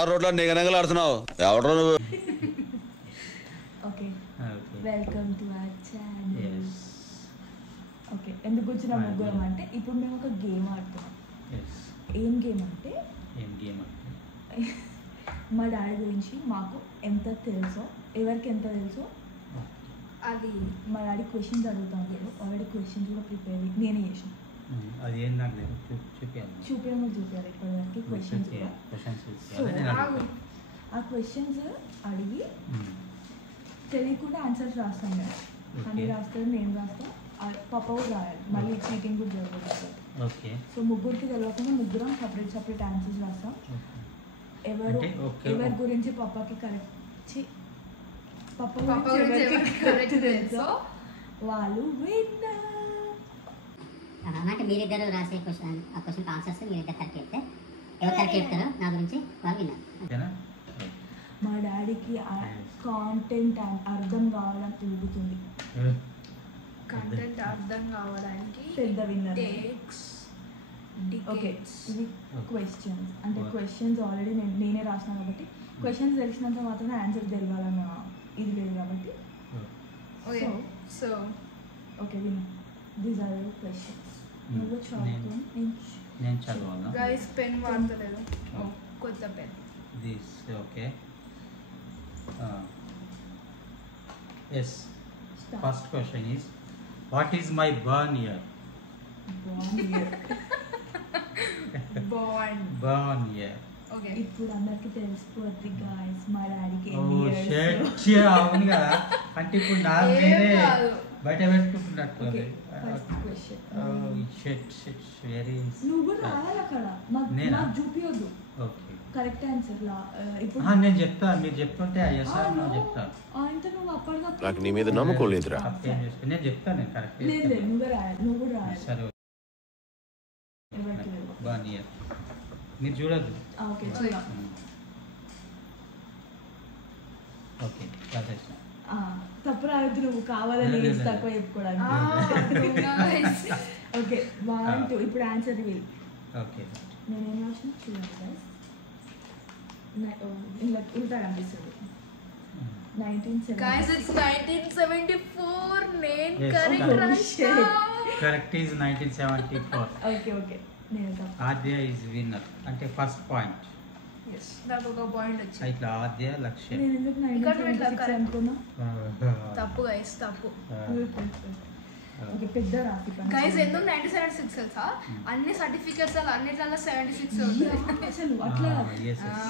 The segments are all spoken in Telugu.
తారు రోడ్లో నిగనగలాడుతున్నావు ఎవడో నువ్వు. Okay welcome to our channel. Okay ఎందుకు వచ్చిన ముగ్గురం అంటే ఇప్పుడు మేము ఒక గేమ్ ఆడుతున్నాం. ఏం గేమ్ అంటే మా డాడీ గురించి మాకు ఎంత తెలుసో, ఎవరికి ఎంత తెలుసో అది మా డాడీ క్వశ్చన్స్ అడుగుతాం. ఆల్రెడీ క్వశ్చన్స్ కూడా ప్రిపేర్ నేనే చేసాను. అది ఏం నాకు చూపించాలి ఇప్పటివరకు క్వశ్చన్స్ కూడా. ఆ క్వశ్చన్స్ అడిగి తెలియకుండా ఆన్సర్స్ రాస్తాను కదా. అని రాస్తాడు, నేను రాస్తాను, పాప కూడా రాయాలి. మళ్ళీ చీటింగ్ కూడా జరుగుతుంది. సో ముగ్గురికి తెలియకుండా ముగ్గురం సపరేట్ ఆన్సర్స్ రాస్తాం. ఎవరి గురించి పాపకి కరెక్ట్ తెలుసో వాళ్ళు అంటే మీరిద్దరు రాసే క్వశ్చన్ ఆ క్వశ్చన్ ఆన్సర్స్ మీరిద్దరు కరెక్ట్ చెప్తే ఎవరు కరెక్ట్ చెప్తారో నా గురించి వాళ్ళు విన్నారు. మా డాడీకి కాంటెంట్ అర్థం కావడం తిరుగుతుంది. కంటెంట్ అర్థం కావడానికి పెద్ద విన్నర్. ఓకే ఇది క్వశ్చన్స్ అంటే క్వశ్చన్స్ ఆల్రెడీ నేనే రాసిన కాబట్టి క్వశ్చన్స్ తెలిసినంత మాత్రమే ఆన్సర్ తెలియాలన్న ఇది లేదు కాబట్టి. So okay win these are your questions. నువ్వు చదువుతూ నేను చదవాలా? గైస్ పెన్ వాడతలేదు, కొత్త pen. This okay. Yes. First question is, what is my born year? Born year. Okay. ఇప్పుడు అందరికి తెలిసిపోద్ది గాయ్స్ మా డాడీకి. అవును కదా, అంటే ఇప్పుడు నా వేరే బయట పెట్టుకుంటున్నట్టు. నువ్వు కూడా రావాలి అక్కడ, నాకు చూపియొద్దు. ఓకే కరెక్ట్ ఆన్సర్ లా. ఇప్పుడు నేను చెప్తాను, మీరు చెప్తుంటే చెప్తాను. ఇంత నువ్వు అప్పటిగా నాకు నీ మీద నమ్మకం లేదురా. నేను చెప్తాను, నేను కరెక్ట్. లేదు నువ్వే రాయాలి, నువ్వు కూడా రాయాలి. సరే బాగా మీరు చూడద్దు. ఓకే చూద్దాం. ఓకే రాసేసిన. తప్పు రాయొద్దు, నువ్వు కావాలని ఏజ్ తక్కువ చెప్పుకోవడానికి. ఓకే 1 2 ఇప్పుడు ఆన్సర్ రివీల్. ఓకే నేనేం రాసిన చూడండి గైస్. ఇలా ఉల్టా కనిపిస్తుంది. 1974. Guys, it's 1974. నేను కరెక్ట్ రాశా. Correct is 1974. ఓకే నేను తప్పు. ఆద్య ఈజ్ విన్నర్ అంటే ఫస్ట్ పాయింట్. yes నాకు ఒక పాయింట్ వచ్చింది. ఇట్లా ఆద్య లక్ష్య. నేను ఎందుకు 1976 అనుకున్నా? తప్పు గైస్, తప్పు. ఓకే పెద్ద రాసి గైస్ ఎందుకు 1976 తెలుసా? అన్ని సర్టిఫికెట్స్ అన్నిట్లలో 76 ఉంటాయి అసలు. అట్లా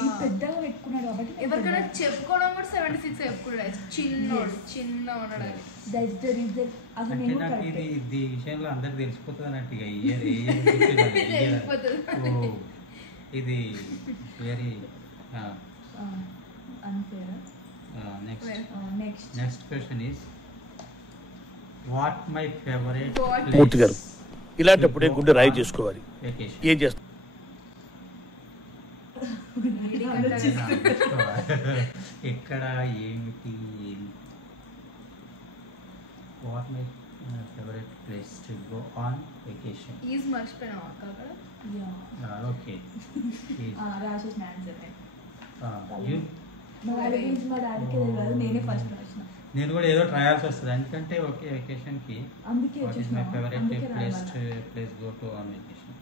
ఈ పెద్దగా పెట్టుకున్నాడు కాబట్టి ఎవరికైనా చెప్పుకోవడం కూడా 76 చెప్పుకోవడం. చిన్న ఉన్నాడు. That's the reason. అసలు అంటే నేను నాకు ఇది విషయంలో అందరికి తెలిసిపోతుంది అన్నట్టు. ఇక ఇది very unfair. Next question is, what my favourite Murthy garu ఇలాంటప్పుడే గుండె రాయి చేసుకోవాలి. ఏం చేస్తారు? ఎక్కడ ఏమిటి? What my favourite place to go on vacation? Is మర్చిపోయినావా అక్కడ? ఓకే రాసేసిన ఆన్సర్ మా డాడీకి తెలియదు, నేనే ఫస్ట్ రాసిన. నేను కూడా ఏదో ట్రయల్స్ వస్తుంది ఎందుకంటే ఓకే వెకేషన్కి. అందుకే my favourite place go to on vacation.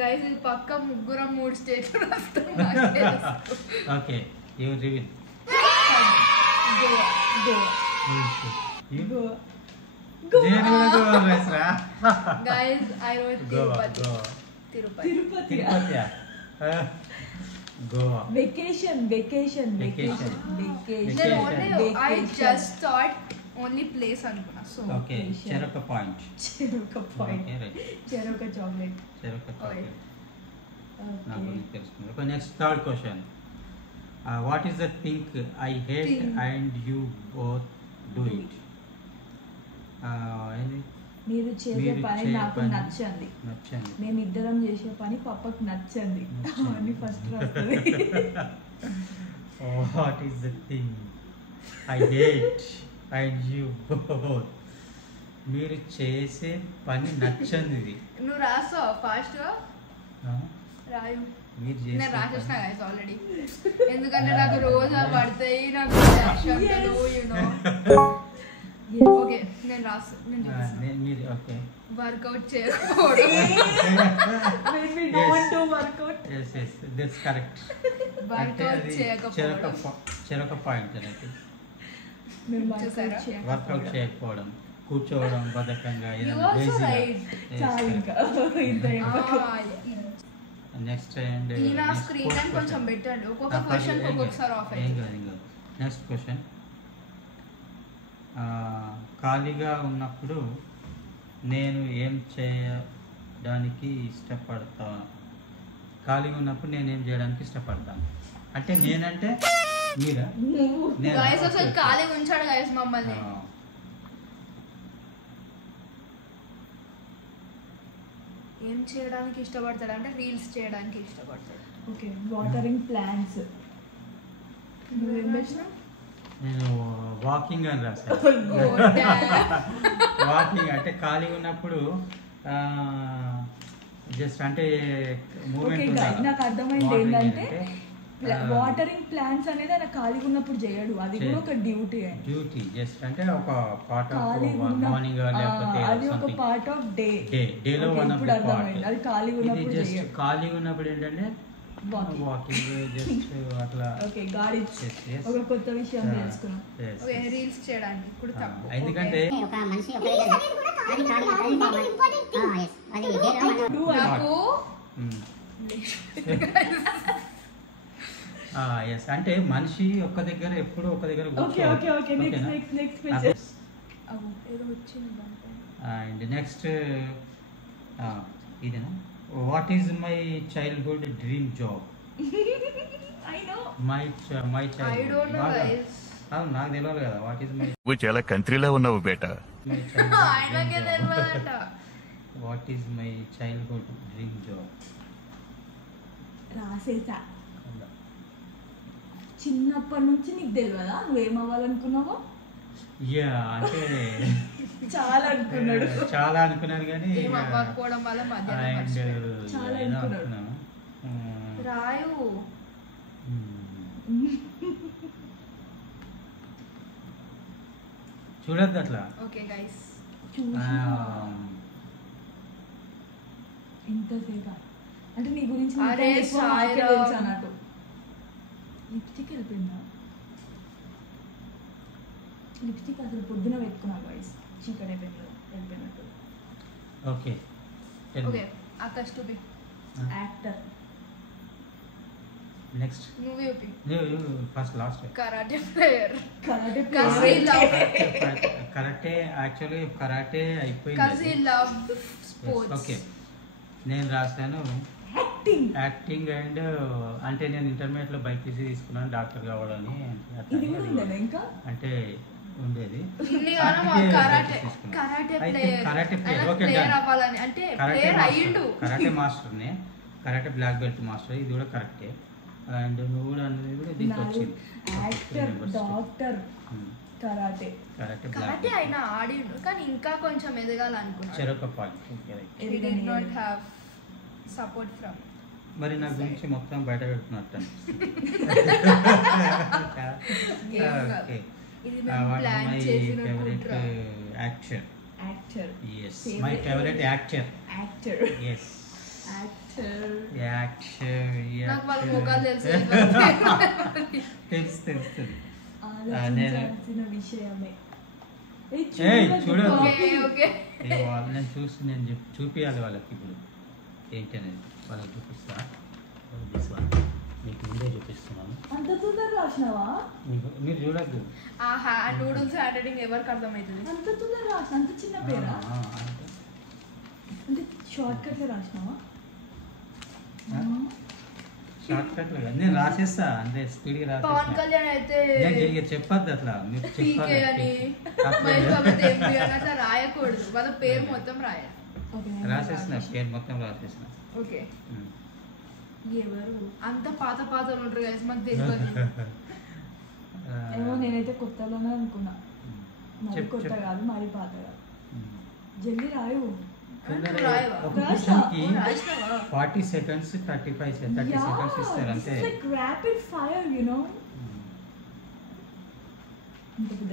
Guys ఇది పక్క ముగ్గురం 3 స్టేట్లు రాస్తాం. Okay you reveal. Guys I wrote Tirupati. Goa. Vacation. I just thought only place అనుకున్నా. సో ఓకే చెరొక పాయింట్. చెరొక చాక్లెట్. నాకు తెలుసుకుంది. Okay next third question, what is the thing I hate and you both do it? మీరు చేసే పని నాకు నచ్చండి. మేమిద్దరం చేసే పని పప్పకు నచ్చండి అని ఫస్ట్ రాస్తుంది. What is the thing I hate and you both? మీరు చేసే పని నచ్చంది. నువ్వు రాస్తావా ఫాస్ట్గా? రాయు. మీరు నేను చేసే రాసేసిన గైస్ ఆల్రెడీ, ఎందుకంటే నాకు రోజు పడతాయి, నాకు ఓకే నేను మీరు ఓకే వర్కౌట్ చేయకపోవడం, ఎస్ ఎస్ దట్స్ కరెక్ట్. అంటే వర్కౌట్ అది చేయకపోవడం, చెరొక పాయింట్ అనేది చూసారా? వర్కౌట్ చేయకపోవడం, కూర్చోవడం బద్ధకంగా You also right. చాలు ఇంకా ఇంత నెక్స్ట్ అండ్ ఈయన స్క్రీన్ టైం కొంచెం పెట్టండి, ఒక్కొక్క క్వశ్చన్ ఒక్కొక్కసారి ఆఫ్ అయింది. నెక్స్ట్ క్వశ్చన్, ఖాళీగా ఉన్నప్పుడు నేను ఏం చేయడానికి ఇష్టపడతాను? ఖాళీగా ఉన్నప్పుడు నేను ఏం చేయడానికి ఇష్టపడతాను అంటే నేనంటే మీరా? నేను గైస్ అసలు ఖాళీగా ఉంచాడు గైస్ మమ్మల్ని. ఏం చేయడానికి ఇష్టపడతాడు అంటే రీల్స్ చేయడానికి ఇష్టపడతాడు. Okay watering plants. నువ్వేం పెట్టినావు? నేను వాకింగ్ అని రాశాను. వాకింగ్ అంటే ఖాళీగా ఉన్నప్పుడు జస్ట్ అంటే మూమెంట్ ఉండాలి. నాకు అర్థమైంది ఏంటంటే వాటరింగ్ ప్లాంట్స్ అనేది ఆయన ఖాళీగా ఉన్నప్పుడు చేయడు, అది కూడా ఒక డ్యూటీ. డ్యూటీ జస్ట్ అంటే ఒక పార్ట్ ఆఫ్ ఖాళీగా మార్నింగ్ లేకపోతే అది ఒక పార్ట్ ఆఫ్ డే. డేలో వన్ ఆఫ్ ది పార్ట్. అది ఖాళీగా ఉన్నప్పుడు జస్ట్ చేయడు. ఖాళీగా ఉన్నప్పుడు ఏంటంటే వాకింగ్ జస్ట్ అట్లా. ఓకే గాడ్ ఒక కొత్త విషయం తెలుసుకున్నాం. ఓకే రీల్స్ చేయడానికి కూడా తప్పు. ఎందుకంటే ఒక మనిషి ఒక దగ్గర అది ఖాళీ అది yes అది డేలో నాకు ఎస్ అంటే మనిషి ఒక్క దగ్గర ఎప్పుడు ఒక దగ్గర okay okay okay next question. ఏదో వచ్చింది. అండ్ నెక్స్ట్ ఇదేనా, what is my childhood dream job? I know my I don't know guys. నాకు తెలియదు కదా వాట్ ఈజ్ మై నువ్వు చాలా కంట్రీలో ఉన్నావు బేటా. ఆయనకే తెలియదట. What is my childhood dream job? రాసేసా. చిన్నప్పటి నుంచి నీకు తెలియదా నువ్వేం అవ్వాలనుకున్నావో? యా అంటే చాలా అనుకున్నాడు. చాలా అనుకున్నాను కానీ ఏం అవ్వకపోవడం వల్ల మధ్యాహ్నం అండ్ మర్చిపోయాడు. చాలా ఏదో అనుకున్నాడు. అనుకున్నాను. రాయు చూడద్దు అట్లా. ఓకే గైస్ ఇంతసేగా అంటే నీ గురించి అరే సాయిరా. తెలుసు అన్నట్టు. లిప్స్టిక్ వెళ్ళిపోయిందా? లిప్స్టిక్ అసలు పొద్దున పెట్టుకున్నాను వాయిస్ చీకటి వెళ్ళిపోయినట్టు. Okay okay Akash to be actor. Next movie ఓపి first last karate player karate crazy love karate actually karate crazy అయిపోయింది. Love sports. ఓకే నేను రాశాను యాక్టింగ్ అండ్ అంటే నేను ఇంటర్మీడియట్లో బైపీసీ తీసుకున్నాను డాక్టర్ కావాలని. ఇది కూడా ఉండేదా ఇంకా? అంటే ఉండేది కరాటే ప్లేయర్ అవ్వాలని అంటే ప్లేయర్ అయ్యిండు. కరాటే మాస్టర్నే, కరాటే బ్లాక్ బెల్ట్ మాస్టర్. ఇది కూడా కరెక్టే. అండ్ నువ్వు కూడా అనేది కూడా దీనికి వచ్చింది. Actor, doctor, karate. Karate karate అయినా ఆడిండు కానీ ఇంకా కొంచెం ఎదగాలనుకున్నాడు. చెరొక point. He did not have support from. మరి నా గురించి మొత్తం బయట పెడుతున్నట్టు. ఓకే ఇది మేము ప్లాన్ చేసిన ఫేవరెట్ కుట్ర. Actor. Actor. Yes, my favorite actor. Actor. Yes. Actor. నాకు వాళ్ళ ముఖాలు తెలుసు. తెలుసు. ఆలోచించాల్సిన విషయమే. చూడు ఓకే ఓకే వాళ్ళని చూసి నేను చూపించాలి వాళ్ళకి. ఇప్పుడు ఏంటి అనేది వాళ్ళకి చూపిస్తా. మీకు ముందే చూపిస్తున్నాను. అంత తొందరగా రాసినావా? మీరు చూడద్దు. ఆహా నూడిల్స్ హ్యాండ్ రైటింగ్ ఎవరికి అర్థమవుతుంది? అంత తొందరగా రాసిన అంత చిన్న పేరా? అంటే షార్ట్ కట్లో రాసినావా? షార్ట్ కట్ నేను రాసేస్తా అంటే స్పీడ్గా పవన్ రాసేస్తా. కళ్యాణ్ అయితే నేను చెప్పొద్దు అట్లా. మీరు పీకే అని మహేష్ బాబు అయితే ఎంపీ అని అట్లా రాయకూడదు. వాళ్ళ పేరు మొత్తం రాయాలి. రాసేసిన పేరు మొత్తం రాసేసిన. ఓకే ఎవరు అంత పాత ఉంటారు గైస్ మాకు తెలియదు. ఏమో నేనైతే కొత్తలోనే అనుకున్నా. మరి చెప్పు, కొత్త చెప్పు. కాదు మరి పాత కాదు. జల్దీ రాయు. రాయవా? ఒక క్వశ్చన్కి రాసినావా? 40 seconds 30 seconds ఇస్తారు అంతే. it's like rapid fire, you know.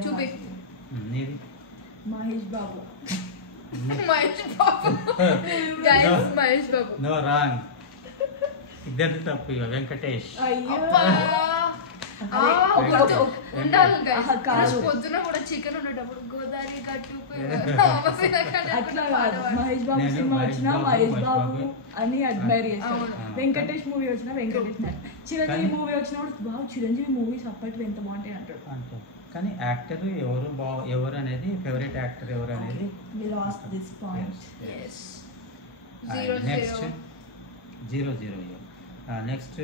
చూపి. నీది Mahesh Babu. Mahesh Babu guys, Mahesh Babu. No wrong, ఇద్దరిది తప్పు. ఇక వెంకటేష్. అయ్యో. అబ్బా. ఒక- ఉండాలి guys. ఆహా, కాదు. ఈరోజు పొద్దున కూడా చికెన్ ఉండేటప్పుడు గోదావరి గట్టు అట్లా కాదు, మహేష్ బాబు నేను సినిమా మహేష్ వచ్చినా బాబు, మహేష్ మహేష్ బాబు బాబు అని అడ్మైర్ చేస్తాం. అవును. వెంకటేష్ మూవీ వచ్చినా వెంకటేష్ నాయక్. చిరంజీవి కానీ- మూవీ వచ్చినప్పుడు బాగా చిరంజీవి మూవీస్ అప్పట్లో ఎంత బాగుంటాయి అంటాడు. అంటే కానీ యాక్టర్ ఎవరు అనేది, ఫేవరెట్ యాక్టర్ ఎవరు అనేది. We lost this point. Next 0-0. Next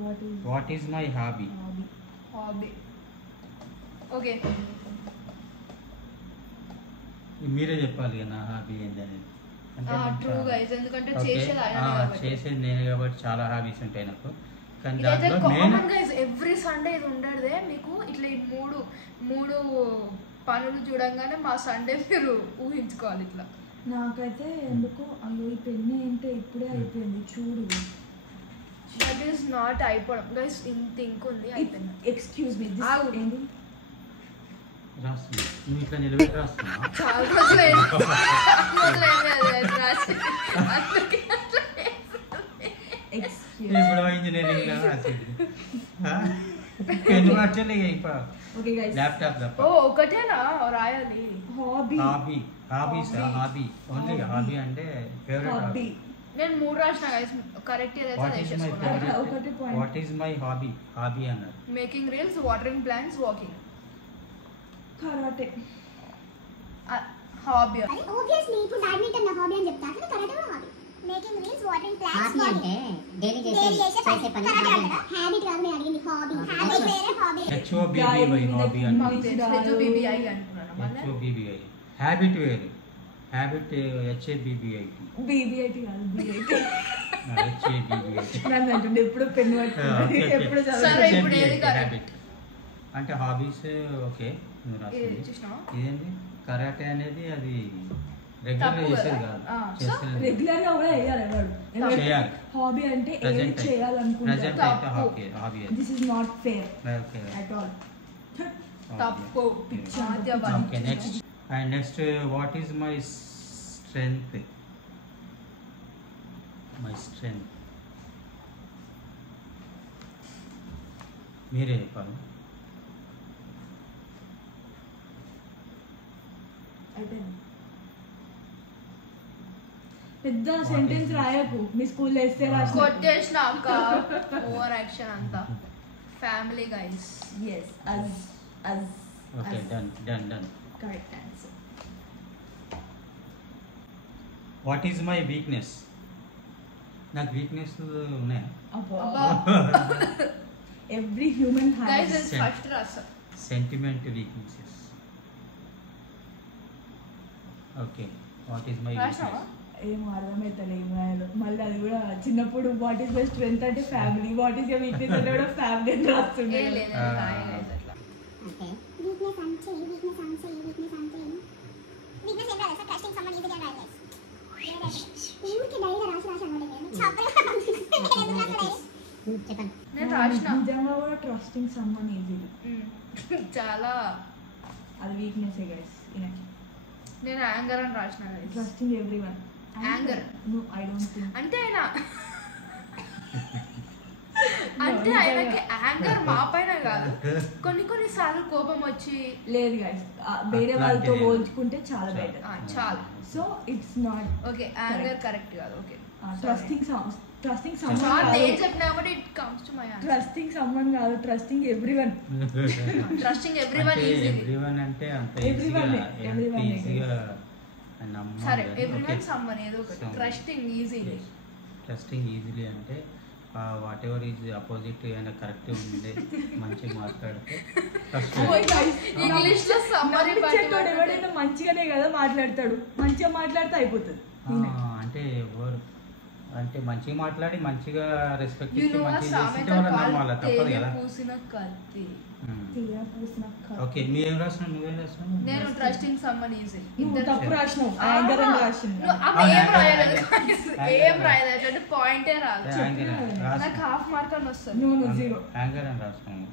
What is what is my hobby. hobby? Hobby. Okay, మీరే చెప్పాలి కదా నా హాబీ ఏంటి అనేది. ట్రూ గైస్, ఎందుకంటే ఓకే, చేసేది ఆయన కాబట్టి. చేసేది నేను కాబట్టి చాలా హాబీస్ ఉంటాయి నాకు. కానీ ఇదైతే దాంట్లో main common guys, every Sunday ఇది ఉండదే మీకు. ఇట్లా ఈ మూడు పనులు చూడంగానే మా సండే మీరు ఊహించుకోవాలి ఇట్లా. నాకైతే ఎందుకో అయ్యో ఈ పెన్ను ఏంటో ఇప్పుడే అయిపోయింది చూడు. దట్ ఈస్ నాట్ అయిపోవడం గైస్, ఇంత ఇంకుంది అయిపోయింది. ఎక్స్క్యూజ్ మీ, ఆగు. ఏంటి రాస్తున్నా. నువ్వు ఇట్లా నిలబెట్టి రాస్తున్నావా? చాలా రోజులు ఎక్స్క్యూజ్. ఇప్పుడు ఇంజనీరింగ్ రాసింది. పెన్ మార్చాలి ఇంకా. ఓకే గైస్, ల్యాప్టాప్ తప్ప. ఓ ఒకటేనా రాయాలి? Hobby. Hobbies hobby only. Hobby అంటే ఫేవరెట్ హాబీ. హాబీ. నేను 3 రాసిన గైస్, కరెక్ట్ ఏదైతే వాట్ అదే ఈస్ మై చేసుకున్నాను. ఒకటి favourite, point. What is my hobby. Hobby అన్నారు. Making reels, watering plants, walking. Karate. Hobby. Obviously ఇప్పుడు బ్యాడ్మింటన్ నా హాబీ అని చెప్తాను, కదా కరాటే కూడా hobby. Making reels, watering plants, hobby అంటే డైలీ చేసే పని కరాటే హాబీ. అంటారా? హ్యాబిట్ కాదు నేను అడిగింది, హాబీ. హ్యాబిట్ వేరే, హాబీ. HOBBY హాబీ అంటే. మాకు తెలుసు BBI అనుకున్నాను మళ్ళీ. HOBBY హ్యాబిట్ వేరు. Habit HABBY. బీబీఐటీ కాదు, బీఐటీ. HABBY. నన్ను అంటుండే ఎప్పుడు పెన్ను పట్టుకుంటుంది, ఎప్పుడు సరే, ఇప్పుడు ఏది చదువుతుంది. correct? హ్యాబిట్ అంటే హాబీస్. ఓకే, నువ్వు రాసింది చూసినావా? ఇదేంటి కరాటే అనేది, అది రెగ్యులర్ తప్పు చేసేది కదా? కాదు. ఆ, సో చేసేది రెగ్యులర్ గా కూడా వేయాలి వాడు. చేయాలి. హాబీ అంటే ఏది Present అయితే చేయాలనుకుంటారు. అయితే తప్పు. Hobby. This is not fair okay at all. తప్పు. Okay, next. And next, what is my strength. My strength మీరే చెప్పాలి. అయిపోయింది. పెద్ద సెంటెన్స్ రాయకు, మీ స్కూల్లో వేస్తే రాసిన. కొట్టేసిన అక్క, ఓవర్ యాక్షన్ అంతా. Family guys. Yes, as okay, done. Correct answer. What is my weakness. నాకు వీక్నెస్ ఉన్నాయా? Every human guys has. First రాసా. Sentiment weaknesses. Okay, what is my రాసినావా? వీక్నెస్. ఏం అర్థమవుతుంది ఏం రాయాలో. మళ్ళీ అది కూడా చిన్నప్పుడు వాట్ ఈస్ మై స్ట్రెంత్ అంటే family, what is your weakness అంటే కూడా ఫ్యామిలీ అని రాస్తుండే. ఏ లేదు రాయ గైస్ అట్లా. ఓకే, వీక్నెస్ అంటే వీక్నెస్ అంటే వీక్నెస్ ఏం రాలేదు సార్, టెస్టింగ్ సంబంధించి ఈజీగా రాయాలి. ఊరికి డైరీగా రాసి అనుకుంటే నేను చెప్పండి. నేను రాసిన. నిజంగా కూడా ట్రస్టింగ్ సమ్మన్ ఈజీ. చాలా. అది వీక్నెస్ గైస్. నేను యాంగర్ అని రాసిన guys. Trusting everyone. Anger. No, I don't think. అంటే ఆయన అంటే ఆయనకి యాంగర్ మా పైన కాదు, కొన్ని సార్లు కోపం వచ్చి. లేదు గైస్, వేరే వాళ్ళతో అట్లాంటిది. పోల్చుకుంటే చాలా బెటర్. చాలా. So it's not okay, anger correct కాదు. ఓకే, ట్రస్టింగ్ చాలా సమ్మన్ ఏం చెప్పినా but it comes to my answer. Trusting someone కాదు, trusting everyone. Trusting everyone easy. Everyone అంటే అంత Everyone, everyone. ఈజీగా సరే, ఎవ్రీవన్ సమ్మన్ ఏదో ఒకటి. Trusting easy. ట్రస్టింగ్ ఈజీలీ అంటే వాట్ ఎవర్ ఈజ్ అపోజిట్ అయినా కరెక్ట్ ఉండే మంచిగా మాట్లాడితే ఇంగ్లీష్ లో సమ్మరీ నమ్మించేటోడు ఎవడైనా మంచిగానే కదా మాట్లాడతాడు, మంచిగా మాట్లాడితే అయిపోతుంది. అంటే ఎవరు అంటే మంచిగా మాట్లాడి మంచిగా రెస్పెక్ట్ You ఇచ్చి know a మంచిగా చేస్తుంటే సామెత వాళ్ళని called నమ్మాలి, తప్పదు తేనె కదా. పూసిన కత్తి. తీయ పూసిన కత్తి. ఓకే, మీరేం రాసినావు, నువ్వేం రాసినావు? నేను ట్రస్టింగ్ సమ్మన్ ఈజీ. నువ్వు తప్పు రాసినావు, యాంగర్ అని రాసింది. ఏం రాయలేదు, ఏం రాయలేదు అంటే పాయింటే రాదు. నాకు హాఫ్ మార్క్ అని వస్తుంది. నువ్వు 0. యాంగర్ అని రాసినాము.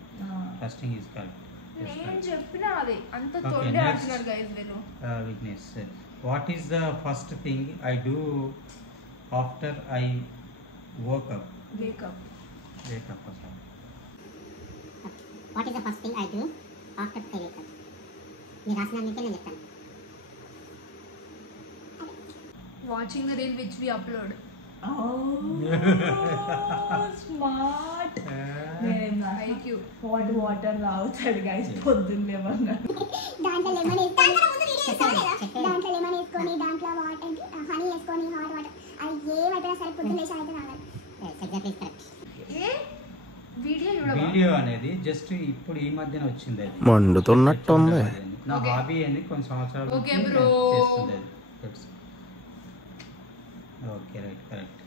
Trusting is correct. నేను చెప్పినా అది అంత Okay, తొండే next. అంటున్నారు గైస్ వీళ్ళు. Witness. What is the first thing I do after I woke up? Wake up. Wake up first. What is the first thing I do after I wake up? మీరు రాసినందుకే నేను చెప్తాను. Watching the reel which we upload. Smart. IQ. Hot water తాగుతాడు గైస్ పొద్దున్న లేవన్నా. దాంట్లో లెమన్ వేసుకొని దాంట్లో లెమన్ వేసుకొని దాంట్లో వాటర్ హనీ వేసుకొని హాట్ వాటర్ అది ఏమైనా సరే పొద్దున్న లేచి అయితే తాగాలి. Exactly correct. ఏ వీడియో చూడవా? వీడియో అనేది జస్ట్ ఇప్పుడు ఈ మధ్యన వచ్చింది అది. మండుతున్నట్టుంది. నా Okay. హాబీ అని కొన్ని సంవత్సరాల Okay, నుంచి bro. నేను చేస్తుంది అది. Okay, right, correct.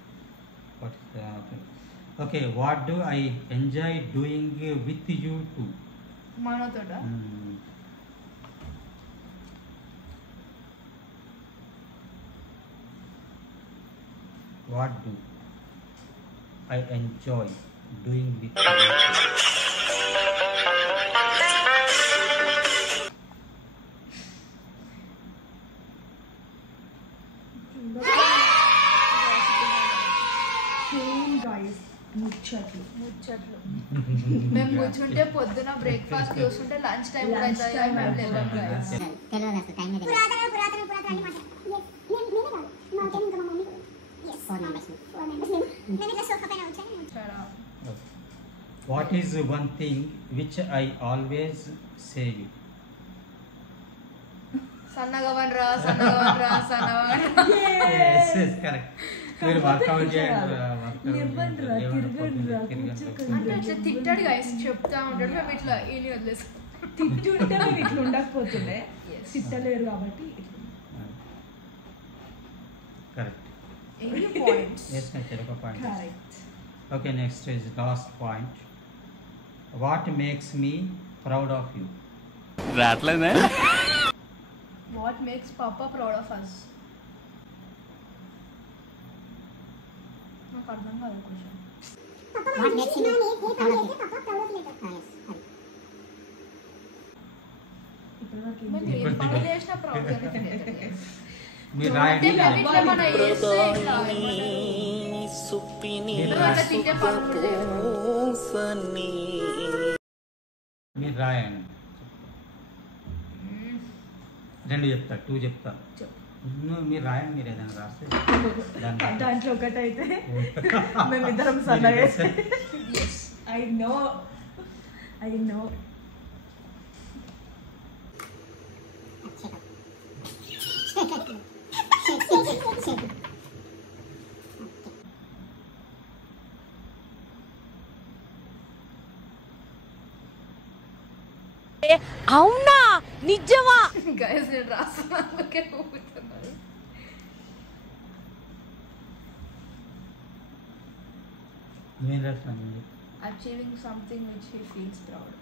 Okay, what do I enjoy doing with you too? మనతోట. What do I enjoy doing with you? Same guys ముచ్చట్లు. ముచ్చట్లు. మేము కూర్చుంటే పొద్దున బ్రేక్ఫాస్ట్ చూస్తుంటే లంచ్ టైం కూడా Lunch time మేము అయిపోతుంది. లేవం guys. తెలియదు అసలు టైం లేదు. పురాతన అని మాట్లాడాలి. నేనే కాదు మా అక్క ఇంకా మా మమ్మీ కూడా. Yes. 4 members. 4 members. నేను ఇట్లా సోఫా పైన వచ్చాను. చాలా. What is one thing which I always say you? సన్నగవనరా సన్నగవనరా సన్నగవనరా. Yes, yes, correct. మీరు వర్కౌట్ చేయండి, లేవండ్రా, తిరగండ్రా, కూర్చోకండి. అంటే అట్లా తిట్టాడు గైస్, చెప్తా ఉంటాడు, మేము ఇట్లా ఈయన వదిలేస్తాం. తిట్టుంటే మీరు ఇట్లా ఉండకపోతుండే. Yes. తిట్టలేరు కాబట్టి ఇట్లా. కరెక్ట్. ఎన్ని పాయింట్స్? ఎస్, నేను ఒక point. Correct. Okay, next is last point. What makes me proud of you? రావట్లేదే. What makes papa proud of us? నాకు అర్థం కాదు question. Papa What makes you ఏ proud పని of చేస్తే you? Papa proud of later. Yes, అది. ఇప్పుడు నాకు ఏం మేము ఏం పనులు చేసినా ప్రౌడ్ గానే ఫీల్ అవుతాం guys. మీరు అంటే రాయండి. మేము ఇట్లా మన చేస్తే ఇట్లా మీరు అట్లా తిట్టే పనులు చేయము. మీరు రాయండి. 2 చెప్తా, 2 చెప్తా. చెప్పు. మీరు రాయండి, మీరు ఏదైనా రాస్తే దాన్ని దాంట్లో ఒకటైతే మేమిద్దరం సన్నగా Yes. ఐ నో అవునా నిజమా? Guys, నేను రాస్తున్నందుకే ఊపుతున్నారు. నేను రాస్తాను. Achieving something which he feels proud.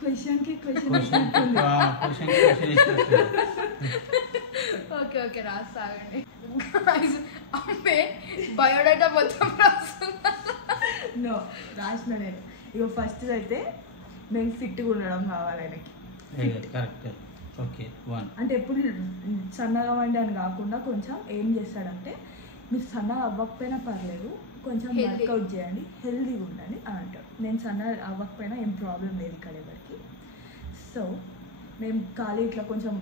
క్వశ్చన్కి క్వశ్చన్ క్వశ్చన్ ఇచ్చినట్టు. ఓకే ఓకే రాస్తాగండి. Guys, అమ్మే బయోడేటా మొత్తం రాస్తున్నా. నో రాసిన నేను. ఇగో ఫస్ట్ అయితే మేము ఫిట్గా ఉండడం కావాలి ఆయనకి. కరెక్ట్. ఓకే, 1. అంటే ఎప్పుడు సన్నగా వండి అని కాకుండా కొంచెం ఏం చేస్తాడంటే మీరు సన్నగా అవ్వకపోయినా పర్లేదు, కొంచెం Healthy. వర్కౌట్ చేయండి, హెల్తీగా ఉండండి అని అంటాడు. నేను సన్నగా అవ్వకపోయినా ఏం ప్రాబ్లం లేదు ఇక్కడ ఎవరికి. సో మేము ఖాళీ ఇట్లా కొంచెం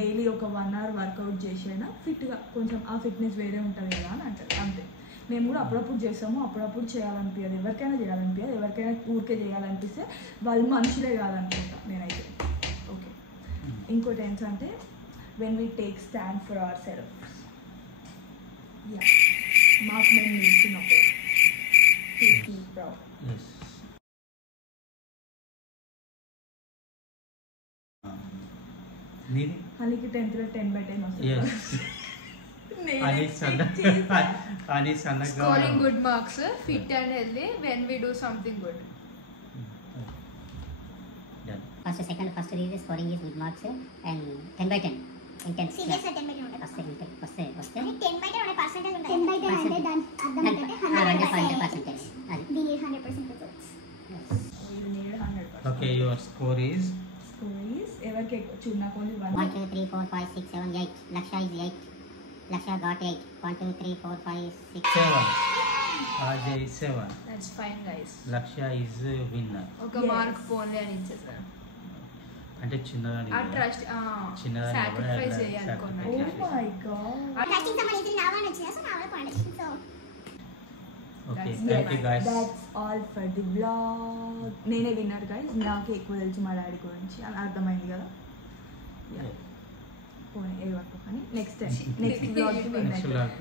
డైలీ ఒక 1 hour వర్కౌట్ చేసైనా ఫిట్గా కొంచెం ఆ ఫిట్నెస్ వేరే ఉంటుంది కదా అని అంటారు. అంతే. మేము కూడా అప్పుడప్పుడు చేస్తాము, అప్పుడప్పుడు చేయాలనిపించదు. ఎవరికైనా చేయాలనిపించదు, ఎవరికైనా ఊరికే చేయాలనిపిస్తే వాళ్ళు మనుషులే కాదనుకుంటా నేనైతే. ఓకే, ఇంకోటి ఏంటంటే when we take stand for our self. Yeah, మాకు మేము నిల్చున్నప్పుడు ప్రౌడ్. ఎస్. మీది? మనకి 10th లో 10/10 వస్తుంది. ఎస్. అని సన్నగా scoring good marks, fit and healthy when we do something good. First second first రీజ్ scoring is good marks and 10/10 intense serious 10/10 ఉంటుంది. వస్తే 10/10 ఉండే పర్సెంటేజ్ ఉంటుంది. 10/10 అంటే దాని అర్థం ఏంటంటే 100% అది we need 100% results. You need 100%. Okay your score is Score is ఎవరికి ఎక్కువ చూడు నాకు only 1 2 3 4 5 6 7 8 Laksha is 8 Laksha got 8 1 2 3 4 5 6 7. Ajay is 7. That's fine guys. Laksha is winner. ఒక మార్క్ పోన్లే అని ఇచ్చేసారు. అంటే చిన్నగా ఆ ట్రస్ట్ చిన్నగా సాక్రిఫైస్ చేయాలనుకున్నా. Oh my god. Casting someone easily now and వచ్చినా సో నా వల్ల point. So okay Yes, thank you guys. that's all for the vlog. నేనే విన్నర్ గైస్, నాకు ఎక్కువ తెలుసు మా డాడీ గురించి, అది అర్థమైంది కదా. పోనీ ఏ వర్క్ కానీ నెక్స్ట్ బ్లాగ్కి నెక్స్ట్ విన్నర్. vlog